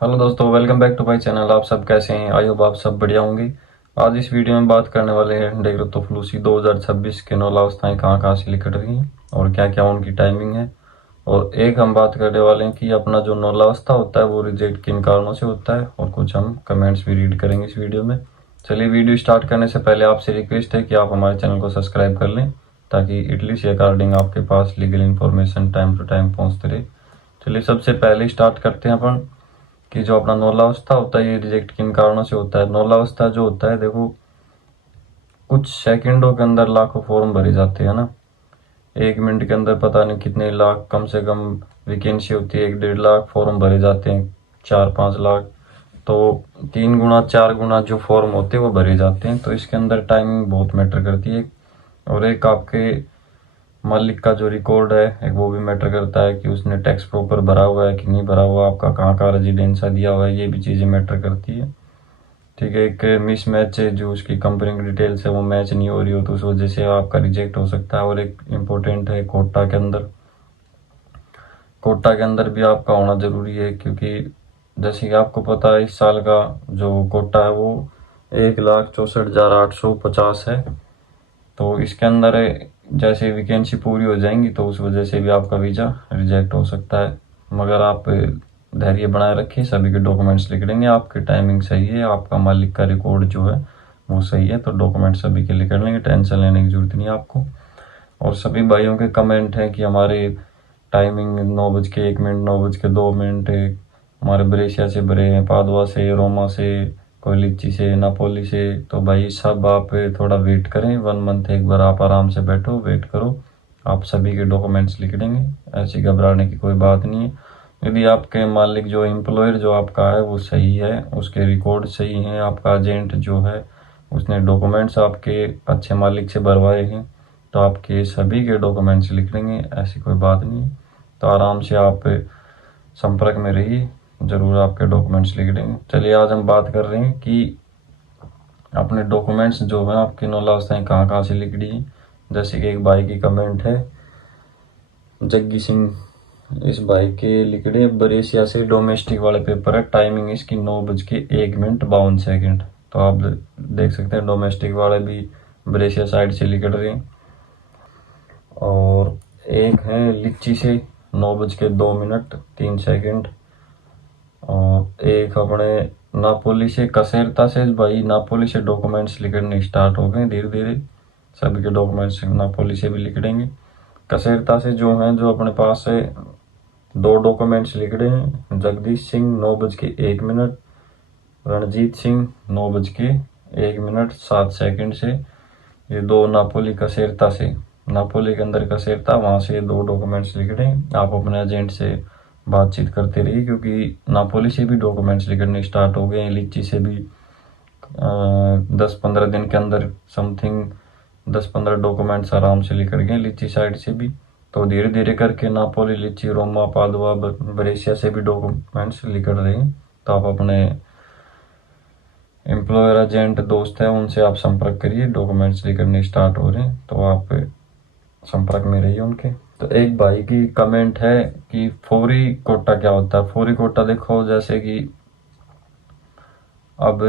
Hello दोस्तों, welcome back to my channel. आप सब कैसे हैं? आई होप आप सब बढ़िया होंगे। आज इस वीडियो में बात करने वाले हैं डेग्रोतोफलूसी 2026 के नौलावस्थाएं कहाँ से निकट रही हैं और क्या क्या उनकी टाइमिंग है। और एक हम बात करने वाले हैं कि अपना जो नौलावस्था होता है वो रिजेक्ट किन कारणों से होता है, और कुछ हम कमेंट्स भी रीड करेंगे इस वीडियो में। चलिए, वीडियो स्टार्ट करने से पहले आपसे रिक्वेस्ट है कि आप हमारे चैनल को सब्सक्राइब कर लें, ताकि इटली से अकॉर्डिंग आपके पास legal information time to time पहुँचते रहे। चलिए, सबसे पहले स्टार्ट करते हैं अपन कि जो अपना नौलावस्था होता है ये रिजेक्ट किन कारणों से होता है। नौलावस्था जो होता है, देखो, कुछ सेकंडों के अंदर लाखों फॉर्म भरे जाते हैं ना। 1 मिनट के अंदर पता नहीं कितने लाख, कम से कम वैकेंसी होती है 1-1.5 लाख फॉर्म भरे जाते हैं, 4-5 लाख। तो 3 गुना 4 गुना जो फॉर्म होते हैं वो भरे जाते हैं। तो इसके अंदर टाइमिंग बहुत मैटर करती है। और एक आपके मालिक का जो रिकॉर्ड है एक वो भी मैटर करता है कि उसने टैक्स प्रॉपर भरा हुआ है कि नहीं भरा हुआ, आपका कहाँ का रेजिडेंस दिया हुआ है, ये भी चीज़ें मैटर करती है। ठीक है, एक मिस मैच है, जो उसकी कंपनी की डिटेल्स है वो मैच नहीं हो रही हो तो उस वजह से आपका रिजेक्ट हो सकता है। और एक इम्पोर्टेंट है कोटा के अंदर भी आपका होना जरूरी है, क्योंकि जैसे कि आपको पता है इस साल का जो कोटा है वो 1,64,850 है। तो इसके अंदर जैसे वैकेंसी पूरी हो जाएंगी तो उस वजह से भी आपका वीज़ा रिजेक्ट हो सकता है। मगर आप धैर्य बनाए रखिए, सभी के डॉक्यूमेंट्स लिख लेंगे, आपकी टाइमिंग सही है, आपका मालिक का रिकॉर्ड जो है वो सही है, तो डॉक्यूमेंट सभी के लिख लेंगे, टेंशन लेने की जरूरत नहीं है आपको। और सभी भाइयों के कमेंट हैं कि हमारे टाइमिंग 9:01, 9:02 हमारे ब्रेशिया से भरे हैं, पादवा से, रोमा से, कोई लीची से, नापोली से। तो भाई सब आप थोड़ा वेट करें, 1 मंथ एक बार आप आराम से बैठो, वेट करो, आप सभी के डॉक्यूमेंट्स लिख देंगे। ऐसी घबराने की कोई बात नहीं है। यदि आपके मालिक जो एम्प्लॉयर जो आपका है वो सही है, उसके रिकॉर्ड सही हैं, आपका एजेंट जो है उसने डॉक्यूमेंट्स आपके अच्छे मालिक से भरवाए हैं, तो आपके सभी के डॉक्यूमेंट्स लिख लेंगे, ऐसी कोई बात नहीं है। तो आराम से आप संपर्क में रहिए, ज़रूर आपके डॉक्यूमेंट्स लिख देंगे। चलिए, आज हम बात कर रहे हैं कि अपने डॉक्यूमेंट्स जो हैं आपकी नौलावस्थाएं कहाँ से लिख दी। जैसे कि एक भाई की कमेंट है, जग्गी सिंह, इस भाई के लिखड़े बरेसिया से डोमेस्टिक वाले पेपर है, टाइमिंग इसकी 9:01 52। तो आप देख सकते हैं डोमेस्टिक वाले भी बरेसिया साइड से लिख रहे हैं। और एक है लिच्ची से 9:02 3। और एक अपने नापोली से कसेरता से, भाई नापोली से डॉक्यूमेंट्स लिखने स्टार्ट हो गए धीरे धीरे, सभी के डॉक्यूमेंट्स नापोली से भी लिख देंगे। कसेरता से जो हैं, जो अपने पास है, 2 डॉक्यूमेंट्स लिख रहे हैं, जगदीश सिंह 9:01, रणजीत सिंह 9:01 से। ये 2 नापोली कसेरता से, नापोली के अंदर कसेरता, वहाँ से 2 डॉक्यूमेंट्स लिख रहे हैं। आप अपने एजेंट से बातचीत करते रहिए, क्योंकि नापोली से भी डॉक्यूमेंट्स लिखने स्टार्ट हो गए हैं, लीची से भी 10-15 दिन के अंदर समथिंग 10-15 डॉक्यूमेंट्स आराम से लिख गए लीची साइड से भी। तो धीरे धीरे करके नापोली, लीची, रोमा, पादवा, बरेशिया से भी डॉक्यूमेंट्स लिख रहे हैं। तो आप अपने एम्प्लॉयर, एजेंट, दोस्त हैं, उनसे आप संपर्क करिए, डॉक्यूमेंट्स लिखने स्टार्ट हो रहे हैं तो आप संपर्क में रहिए उनके। तो एक भाई की कमेंट है कि फौरी कोटा क्या होता है। फौरी कोटा देखो, जैसे कि अब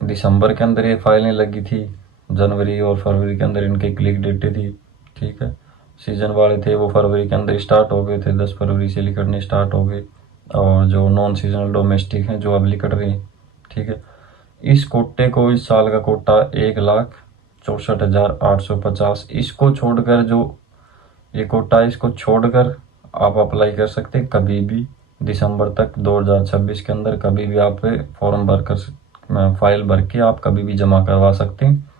दिसंबर के अंदर ये फाइलें लगी थी, जनवरी और फरवरी के अंदर इनके क्लिक डेटें थी। ठीक है, सीजन वाले थे वो फरवरी के अंदर स्टार्ट हो गए थे, 10 फरवरी से लिखने स्टार्ट हो गए। और जो नॉन सीजनल डोमेस्टिक हैं जो अब लिख रहे हैं, ठीक है, इस कोटे को, इस साल का कोटा 1,64,850, इसको छोड़कर जो ये कोटा है, इसको छोड़कर आप अप्लाई कर सकते हैं कभी भी, दिसंबर तक 2026 के अंदर कभी भी आप फॉर्म भर कर, फाइल भर के आप कभी भी जमा करवा सकते हैं।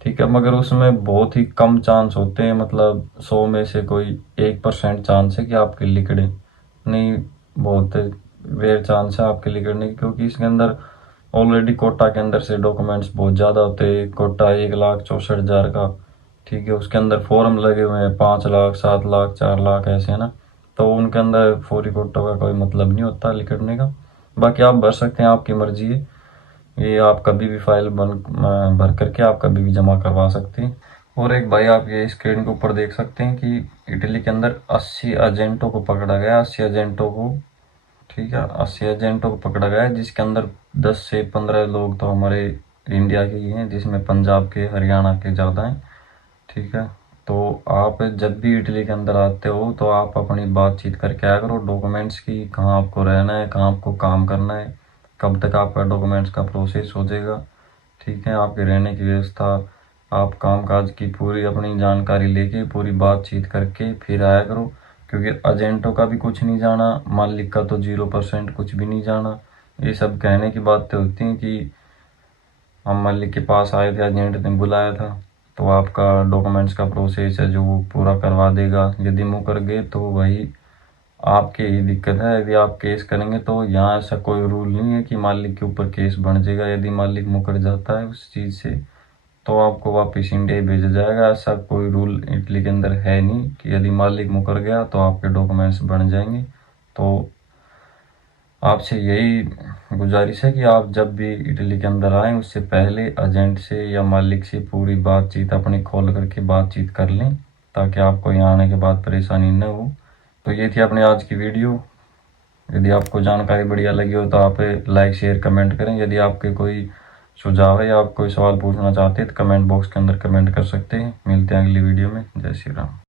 ठीक है, मगर उसमें बहुत ही कम चांस होते हैं, मतलब 100 में से कोई 1% चांस है कि आपके लिखड़े नहीं, बहुत रेयर चांस है आपके लिखड़ने की, क्योंकि इसके अंदर ऑलरेडी कोटा के अंदर से डॉक्यूमेंट्स बहुत ज़्यादा होते हैं। कोटा 1,64,000 का, ठीक है, उसके अंदर फॉर्म लगे हुए हैं 5 लाख, 7 लाख, 4 लाख, ऐसे है ना। तो उनके अंदर फौरी कोटा का कोई मतलब नहीं होता लिखने का। बाकी आप भर सकते हैं, आपकी मर्जी है, ये आप कभी भी फाइल भर करके आप कभी भी जमा करवा सकते हैं। और एक भाई, आप ये स्क्रीन के ऊपर देख सकते हैं कि इटली के अंदर 80 एजेंटों को पकड़ा गया, 80 एजेंटों को। ठीक है, 80 एजेंटों को पकड़ा गया है, जिसके अंदर 10 से 15 लोग तो हमारे इंडिया के ही हैं, जिसमें पंजाब के, हरियाणा के ज़्यादा हैं। ठीक है, तो आप जब भी इटली के अंदर आते हो तो आप अपनी बातचीत करके आया करो डॉक्यूमेंट्स की, कहाँ आपको रहना है, कहाँ आपको काम करना है, कब तक आपका डॉक्यूमेंट्स का प्रोसेस हो जाएगा। ठीक है, आपके रहने की व्यवस्था, आप कामकाज की पूरी अपनी जानकारी लेके पूरी बातचीत करके फिर आया करो, क्योंकि एजेंटों का भी कुछ नहीं जाना, मालिक का तो 0% कुछ भी नहीं जाना। ये सब कहने की बातें होती हैं कि हम मालिक के पास आए थे, एजेंट ने बुलाया था, तो आपका डॉक्यूमेंट्स का प्रोसेस है जो वो पूरा करवा देगा। यदि मुकर गए तो वही आपके ही दिक्कत है। यदि आप केस करेंगे तो यहाँ ऐसा कोई रूल नहीं है कि मालिक के ऊपर केस बन जाएगा। यदि मालिक मुकर जाता है उस चीज़ से तो आपको वापस इंडिया ही भेजा जाएगा। ऐसा कोई रूल इटली के अंदर है नहीं कि यदि मालिक मुकर गया तो आपके डॉक्यूमेंट्स बन जाएंगे। तो आपसे यही गुजारिश है कि आप जब भी इटली के अंदर आएँ उससे पहले एजेंट से या मालिक से पूरी बातचीत अपनी खोल करके बातचीत कर लें, ताकि आपको यहाँ आने के बाद परेशानी न हो। तो ये थी अपनी आज की वीडियो। यदि आपको जानकारी बढ़िया लगी हो तो आप लाइक शेयर कमेंट करें। यदि आपके कोई सुझाव है या आप कोई सवाल पूछना चाहते हैं तो कमेंट बॉक्स के अंदर कमेंट कर सकते हैं। मिलते हैं अगली वीडियो में। जय श्री राम।